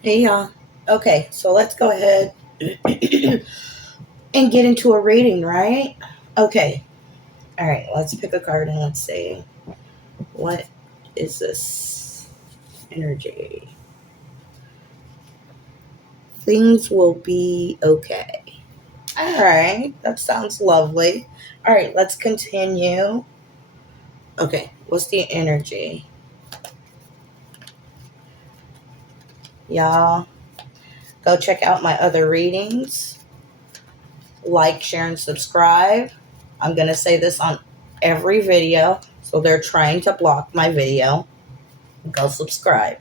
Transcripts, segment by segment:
Hey y'all. Okay, so let's go ahead and get into a reading, right? Okay. All right, let's pick a card and let's see. What is this energy? Things will be okay. All right, that sounds lovely. All right, let's continue. Okay, what's the energy? Y'all, go check out my other readings. Like, share, and subscribe. I'm going to say this on every video, so they're trying to block my video. Go subscribe.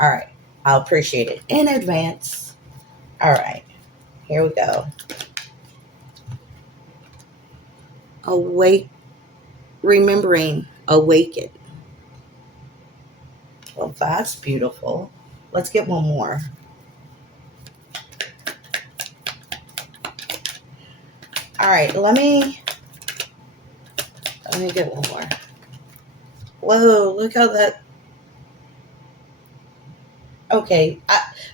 All right. I'll appreciate it in advance. All right. Here we go. Awake, remembering, awaken. Well, that's beautiful. Let's get one more. All right. Let me get one more. Whoa, look how that. Okay.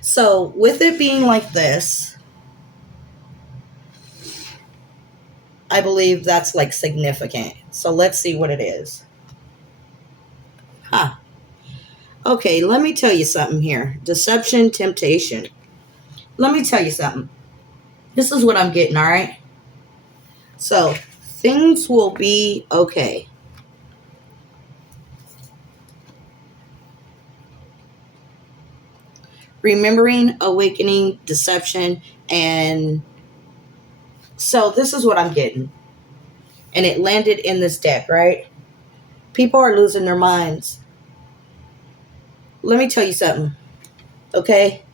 So with it being like this, I believe that's like significant. So let's see what it is. Huh. Okay, let me tell you something here. Deception, temptation. Let me tell you something. This is what I'm getting, all right? So, things will be okay. Remembering, awakening, deception, and so this is what I'm getting. And it landed in this deck, right? People are losing their minds. Let me tell you something, okay?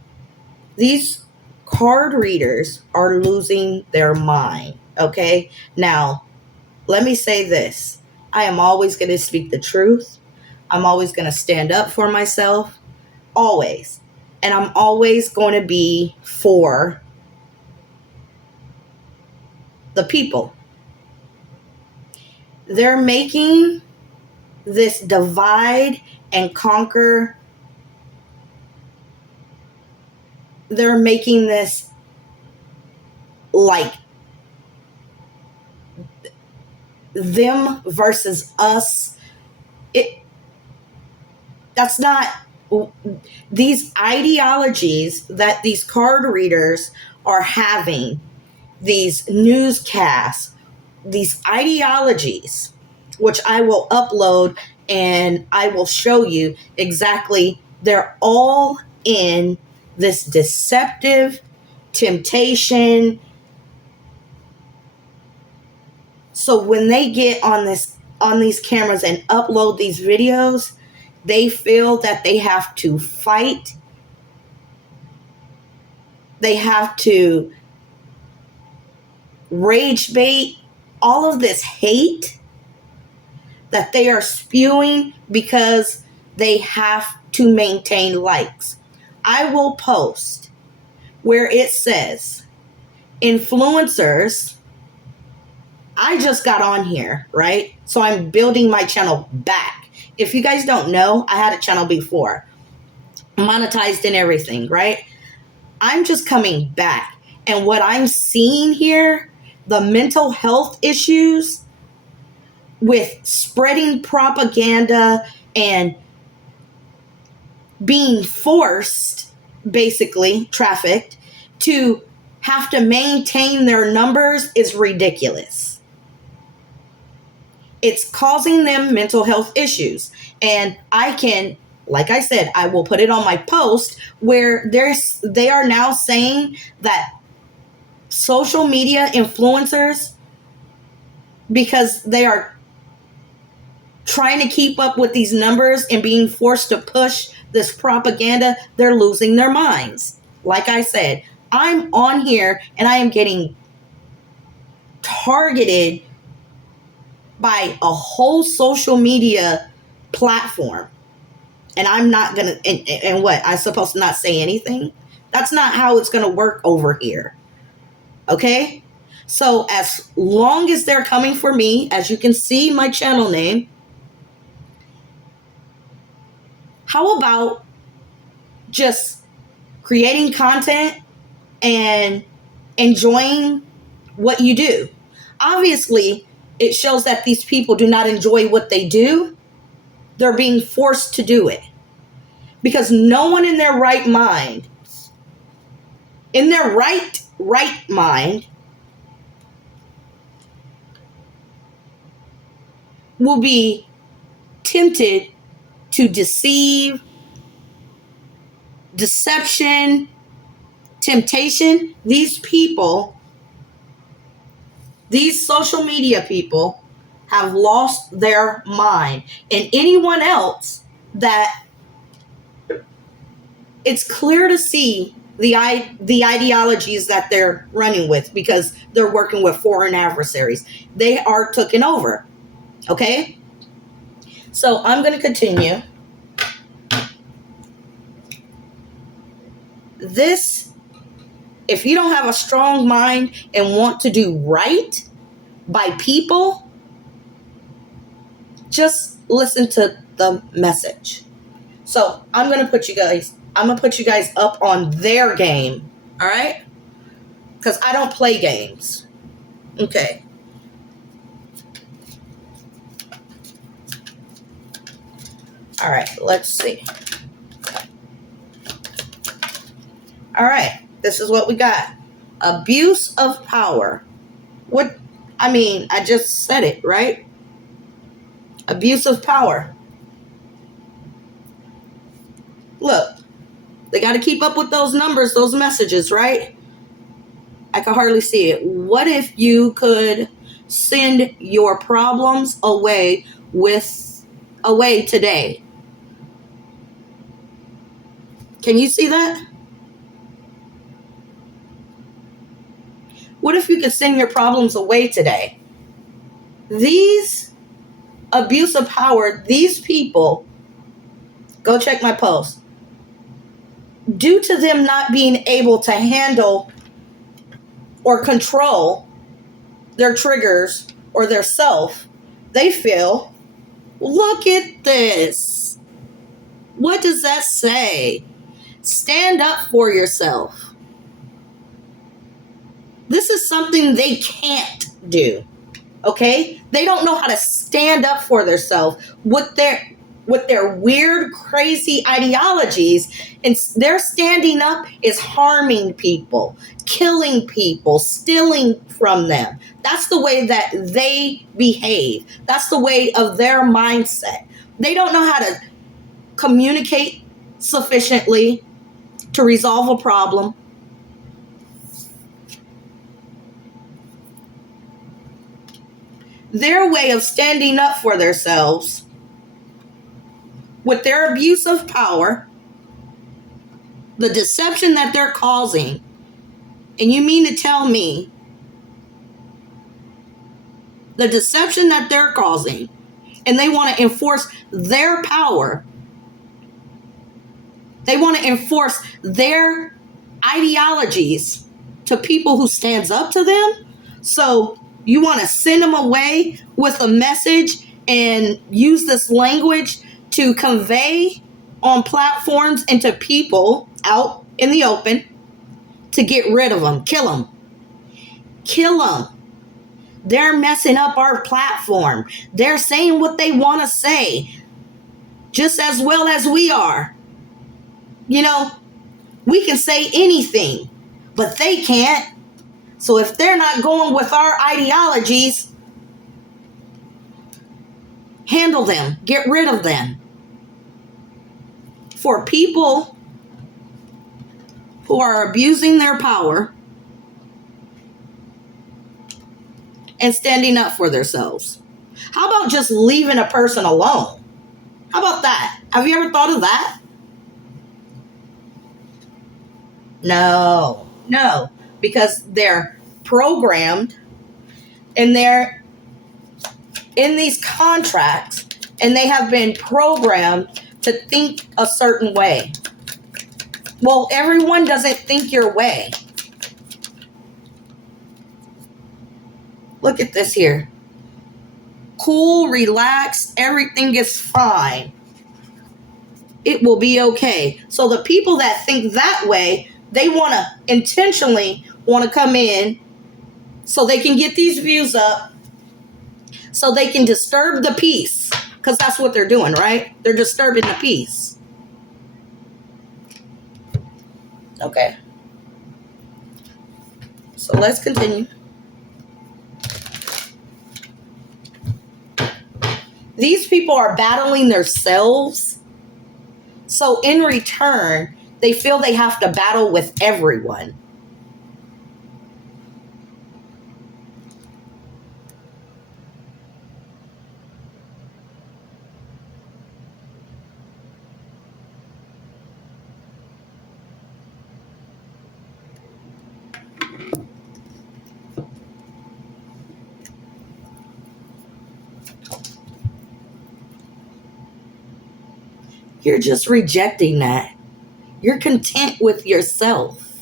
These card readers are losing their mind, okay? Now, let me say this. I am always going to speak the truth. I'm always going to stand up for myself. Always. And I'm always going to be for the people. They're making this divide and conquer. They're making this like them versus us. That's not these ideologies that these card readers are having, these newscasts, these ideologies, which I will upload and I will show you exactly. They're all in this deceptive temptation. So when they get on these cameras and upload these videos, they feel that they have to fight. They have to rage bait all of this hate that they are spewing because they have to maintain likes. I will post where it says influencers. I just got on here, right? So I'm building my channel back. If you guys don't know, I had a channel before, monetized and everything, right? I'm just coming back. And what I'm seeing here, the mental health issues with spreading propaganda and being forced, basically trafficked, to have to maintain their numbers is ridiculous. It's causing them mental health issues. And I can, like I said, I will put it on my post where they are now saying that social media influencers, because they are trying to keep up with these numbers and being forced to push this propaganda, they're losing their minds. Like I said, I'm on here and I am getting targeted by a whole social media platform. And I'm not going to, and what? I'm supposed to not say anything? That's not how it's going to work over here. Okay? So as long as they're coming for me, as you can see my channel name, how about just creating content and enjoying what you do. Obviously, it shows that these people do not enjoy what they do. They're being forced to do it because no one in their right mind, right mind, will be tempted to deceive, deception, temptation. These people, these social media people, have lost their mind. And anyone else that it's clear to see the ideologies that they're running with because they're working with foreign adversaries. They are taken over. Okay? So I'm going to continue. This, if you don't have a strong mind and want to do right by people, just listen to the message. So I'm going to put you guys up on their game. All right? Because I don't play games. Okay. All right, let's see. All right, this is what we got. Abuse of power. I just said it, right? Abuse of power. Look, they got to keep up with those numbers, those messages, right? I can hardly see it. What if you could send your problems away today? Can you see that? What if you could send your problems away today? These abuse of power, these people, go check my post. Due to them not being able to handle or control their triggers or their self, they feel, look at this. What does that say? Stand up for yourself. This is something they can't do. Okay? They don't know how to stand up for themselves with their weird, crazy ideologies, and their standing up is harming people, killing people, stealing from them. That's the way that they behave. That's the way of their mindset. They don't know how to communicate sufficiently to resolve a problem. Their way of standing up for themselves with their abuse of power, the deception that they're causing, and you mean to tell me the deception that they're causing, and they want to enforce their power, they want to enforce their ideologies to people who stands up to them? So you want to send them away with a message and use this language to convey on platforms and to people out in the open to get rid of them. Kill them. Kill them. They're messing up our platform. They're saying what they want to say just as well as we are. You know, we can say anything, but they can't. So if they're not going with our ideologies, handle them. Get rid of them. For people who are abusing their power and standing up for themselves. How about just leaving a person alone? How about that? Have you ever thought of that? No, because they're programmed and they're in these contracts and they have been programmed to think a certain way. Well, everyone doesn't think your way. Look at this here. Cool, relax, everything is fine. it will be okay. So the people that think that way, they want to intentionally want to come in so they can get these views up, so they can disturb the peace, because that's what they're doing, right? They're disturbing the peace. Okay. So let's continue. These people are battling themselves. So in return, they feel they have to battle with everyone. You're just rejecting that. You're content with yourself.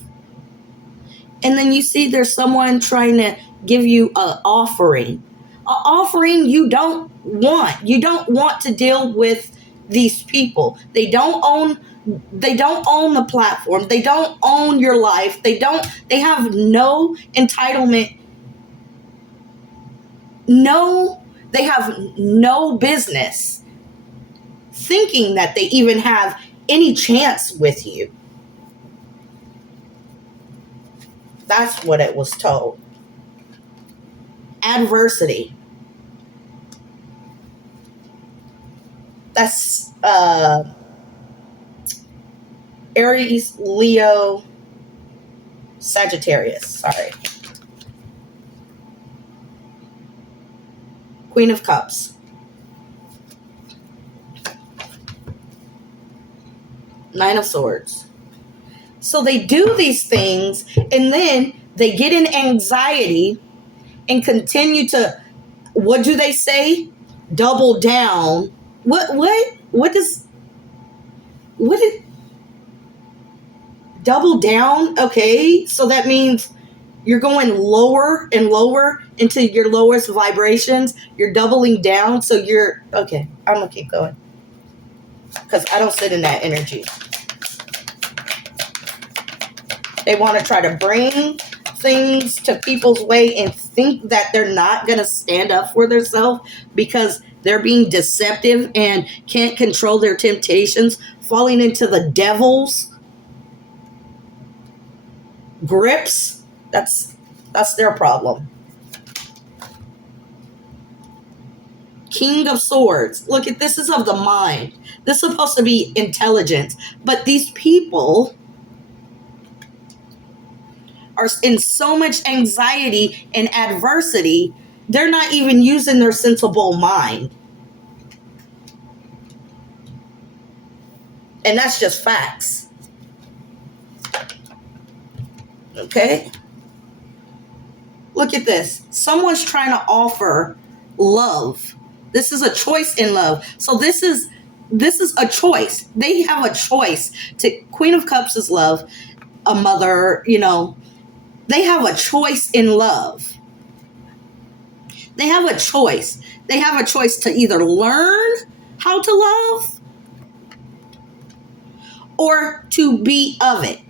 And then you see there's someone trying to give you an offering. An offering you don't want. You don't want to deal with these people. They don't own the platform. They don't own your life. They have no entitlement. No, they have no business thinking that they even have any chance with you. That's what it was told. Adversity. That's Aries, Leo, Sagittarius. Sorry. Queen of Cups. Nine of Swords. So they do these things and then they get in anxiety and continue to, what do they say? Double down. What is double down? Okay, so that means you're going lower and lower into your lowest vibrations. You're doubling down. So you're, okay, I'm going to keep going because I don't sit in that energy. They want to try to bring things to people's way and think that they're not going to stand up for themselves because they're being deceptive and can't control their temptations, falling into the devil's grips. That's their problem. King of Swords. Look, at this is of the mind. This is supposed to be intelligence. But these people are in so much anxiety and adversity, they're not even using their sensible mind. And that's just facts. Okay? Look at this. Someone's trying to offer love. This is a choice in love. So this is a choice. They have a choice. To Queen of Cups is love, a mother, they have a choice in love. They have a choice. They have a choice to either learn how to love or to be of it.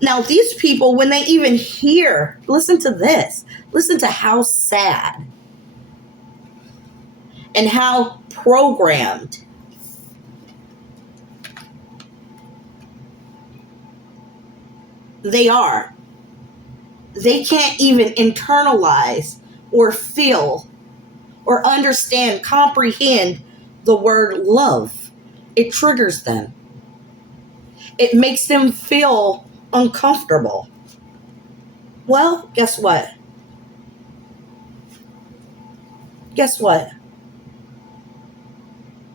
Now, these people, when they even hear, listen to this. Listen to how sad and how programmed they are. They can't even internalize or feel or understand, comprehend the word love. It triggers them. It makes them feel uncomfortable. Well, guess what? Guess what?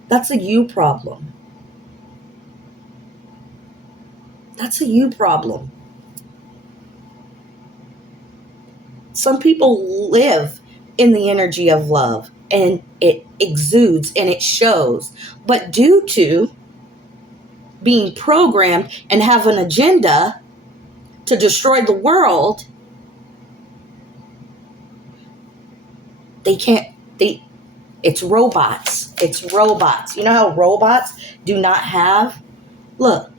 That's a you problem. That's a you problem. Some people live in the energy of love and it exudes and it shows. But due to being programmed and have an agenda to destroy the world, It's robots. It's robots. You know how robots do not have, look,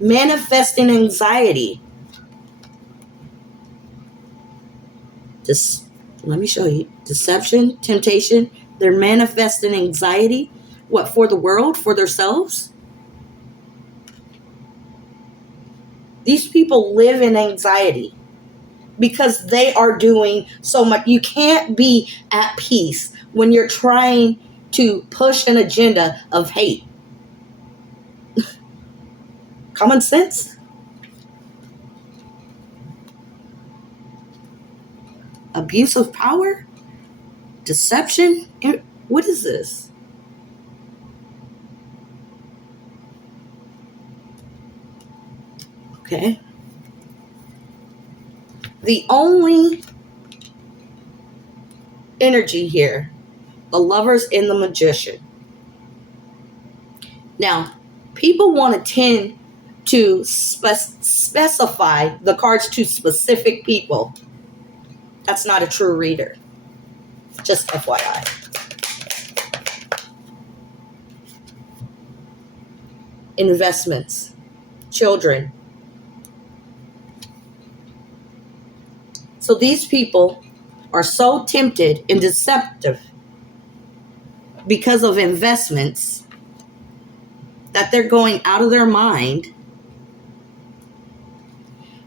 manifesting anxiety. Just let me show you. Deception, temptation, they're manifesting anxiety. What, for the world, for themselves? These people live in anxiety because they are doing so much. You can't be at peace when you're trying to push an agenda of hate. Common sense. Abuse of power, deception. What is this? Okay. The only energy here, the Lovers and the Magician. Now, people want to tend to specify the cards to specific people. That's not a true reader. Just FYI. Investments, children. So these people are so tempted and deceptive because of investments that they're going out of their mind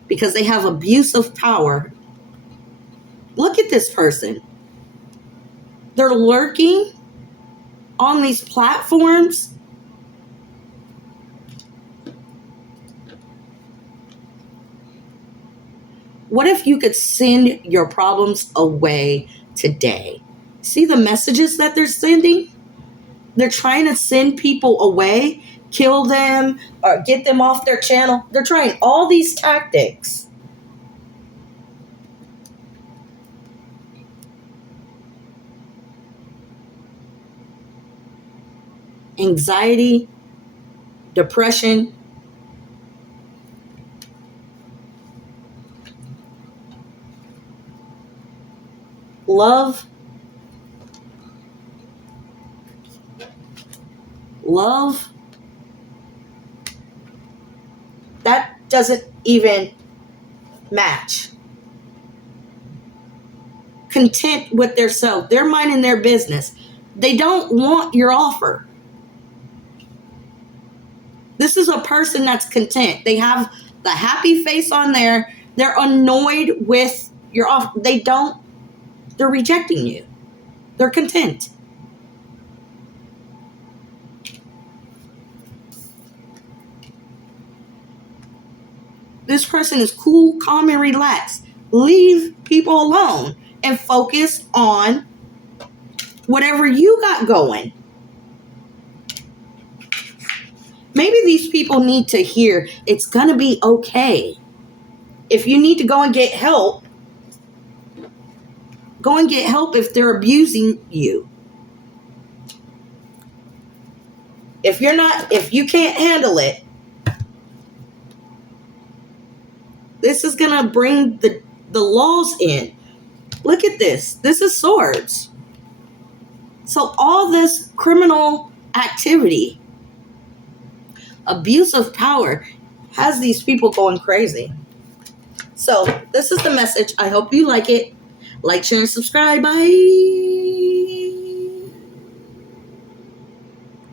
because they have abuse of power. Look at this person. They're lurking on these platforms. What if you could send your problems away today? See the messages that they're sending? They're trying to send people away, kill them, or get them off their channel. They're trying all these tactics. Anxiety, depression, love, that doesn't even match. Content with their self. They're minding their business. They don't want your offer. This is a person that's content. They have the happy face on there. They're annoyed with your offer. They're rejecting you. They're content. This person is cool, calm, and relaxed. Leave people alone and focus on whatever you got going. Maybe these people need to hear it's going to be okay. If you need to go and get help, go and get help if they're abusing you. If you can't handle it, this is going to bring the laws in. Look at this. This is swords. So all this criminal activity, abuse of power, has these people going crazy. So this is the message. I hope you like it. Like, share, and subscribe. Bye.